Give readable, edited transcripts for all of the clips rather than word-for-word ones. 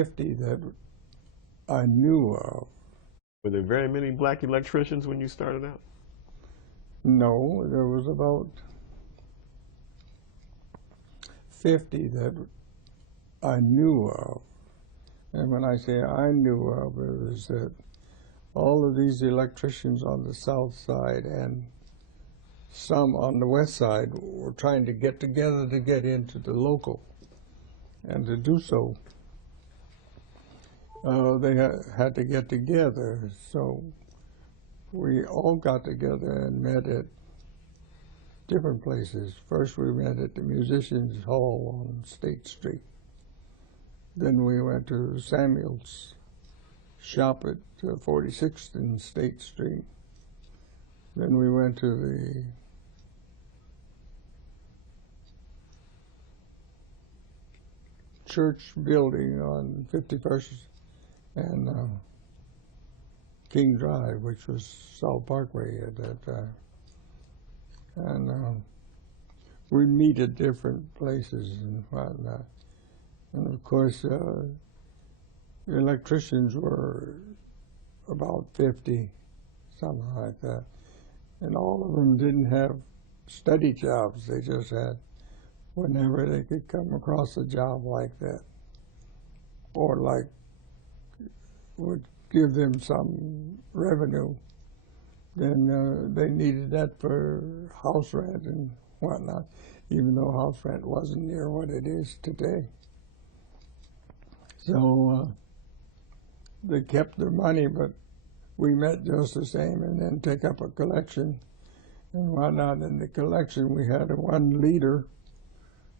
50 that I knew of. Were there very many black electricians when you started out? No, there was about 50 that I knew of. And when I say I knew of, it was that all of these electricians on the south side and some on the west side were trying to get together to get into the local. And to do so, they had to get together. So we all got together and met at different places. First we met at the Musicians Hall on State Street. Then we went to Samuel's shop at 46th and State Street. Then we went to the church building on 51st and King Drive, which was South Parkway at that time. And we meet at different places and whatnot. And of course, the electricians were about 50, something like that. And all of them didn't have steady jobs. They just had whenever they could come across a job like that, or like would give them some revenue, then they needed that for house rent and whatnot, even though house rent wasn't near what it is today. So they kept their money, but we met just the same, and then take up a collection and whatnot. In the collection, we had one leader.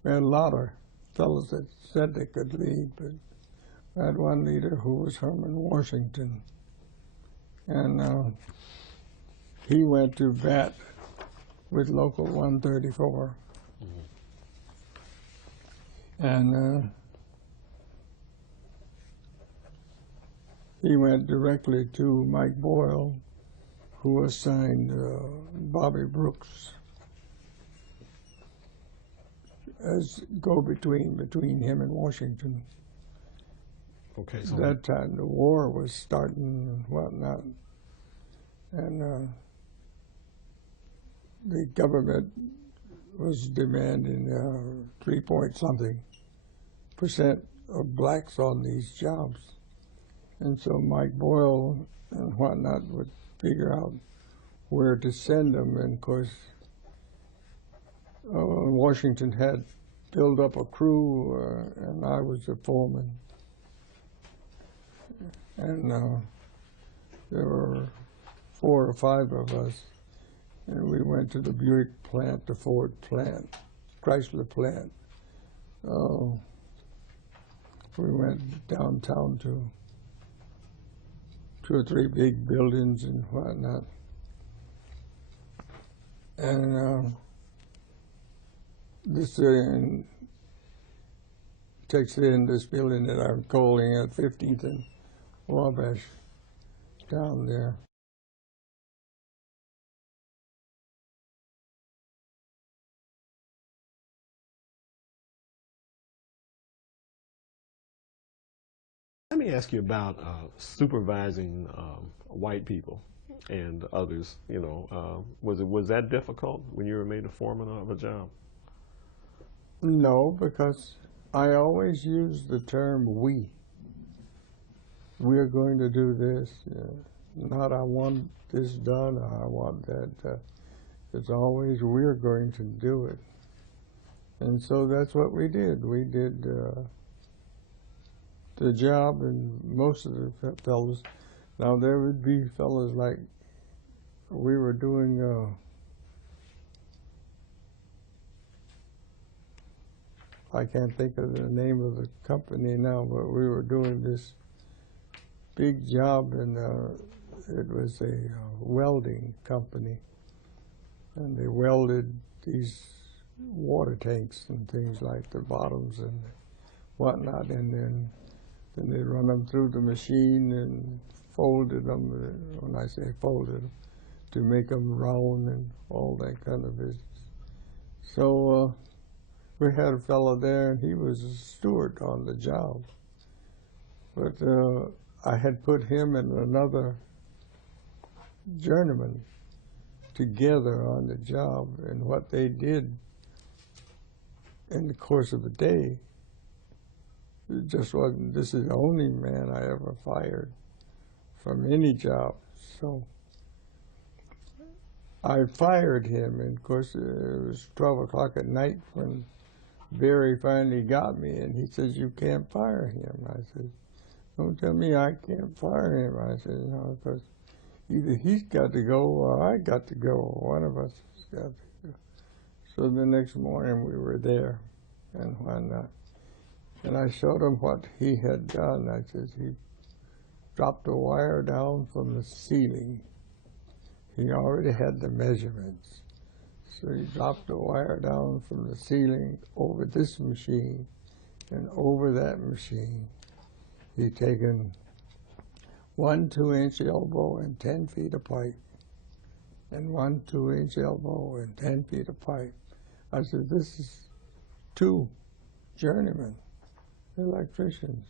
We had a lot of fellows that said they could lead, but we had one leader who was Herman Washington. And he went to bat with Local 134. Mm-hmm. And he went directly to Mike Boyle, who assigned Bobby Brooks as go-between between him and Washington. Okay, so at that time the war was starting and whatnot, and the government was demanding 3-point-something% of blacks on these jobs. And so Mike Boyle and whatnot would figure out where to send them. And of course, Washington had built up a crew, and I was the foreman. And there were 4 or 5 of us, and we went to the Buick plant, the Ford plant, Chrysler plant. We went downtown to 2 or 3 big buildings and whatnot. And this takes in this building that I'm calling at 15th and Wabash down there. let me ask you about supervising white people and others. You know, was that difficult when you were made a foreman of a job? No, because I always use the term we. We're going to do this, not I want this done or I want that. It's always we're going to do it. And so that's what we did. We did the job, and most of the fellows. Now there would be fellows like we were doing I can't think of the name of the company now, but we were doing this big job, and it was a welding company, and they welded these water tanks and things like the bottoms and whatnot, and then they run them through the machine and folded them, when I say folded them, to make them round and all that kind of business. So we had a fellow there, and he was a steward on the job. But I had put him and another journeyman together on the job, and what they did in the course of a day, it just wasn't, this is the only man I ever fired from any job. So I fired him, and of course it was 12 o'clock at night when Barry finally got me, and he says, "You can't fire him." I said, "Don't tell me I can't fire him." I said, "No, because either he's got to go or I got to go. One of us has got to go." So the next morning we were there and whatnot. And I showed him what he had done. I said, he dropped a wire down from the ceiling. He already had the measurements. So he dropped the wire down from the ceiling over this machine and over that machine. He'd taken 1 2-inch elbow and 10 feet of pipe, and 1 2-inch elbow and 10 feet of pipe. I said, this is 2 journeymen electricians.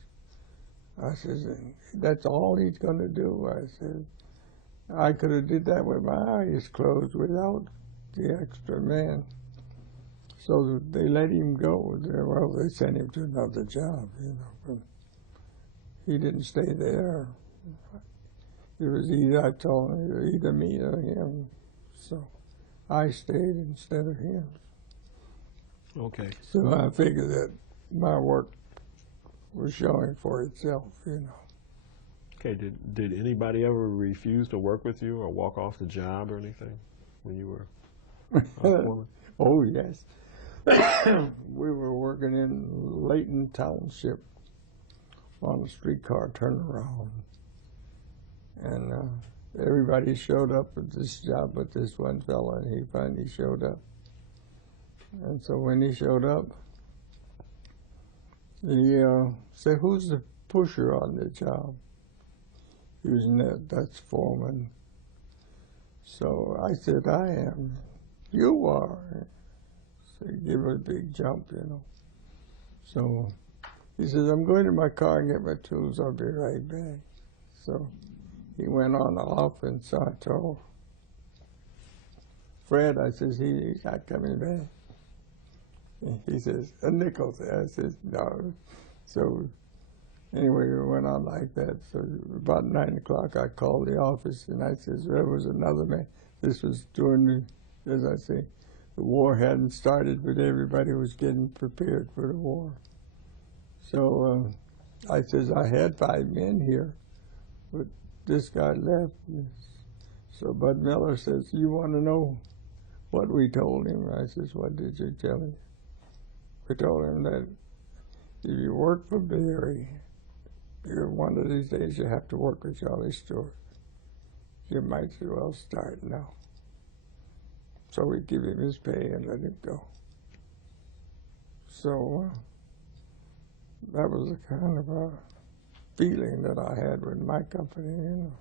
I said, that's all he's going to do. I said, I could have did that with my eyes closed without the extra man. So they let him go. Well, they sent him to another job, you know, but he didn't stay there. It was either, I told him, either me or him. So I stayed instead of him. Okay. So I figured that my work was showing for itself, you know. Okay, did anybody ever refuse to work with you or walk off the job or anything when you were foreman? Oh, yes. We were working in Layton Township on a streetcar turnaround. And everybody showed up at this job but this one fella, and he finally showed up. And so when he showed up, he said, "Who's the pusher on the job?" Using that's foreman. So I said, "I am." "You are." So he gave a big jump, you know. So he says, "I'm going to my car and get my tools. I'll be right back." So he went on off, and so I told Fred, I says, he's not coming back. He says, "Nichols." I says, "No." So anyway, we went on like that. So about 9 o'clock, I called the office, and I says, there was another man. This was during the, as I say, the war hadn't started, but everybody was getting prepared for the war. So I says, I had 5 men here, but this guy left. So Bud Miller says, "You want to know what we told him?" I says, "What did you tell him?" We told him that if you work for Barry, one of these days you have to work with Charlie Stewart. You might as well start now. So we give him his pay and let him go. So that was the kind of a feeling that I had with my company, you know.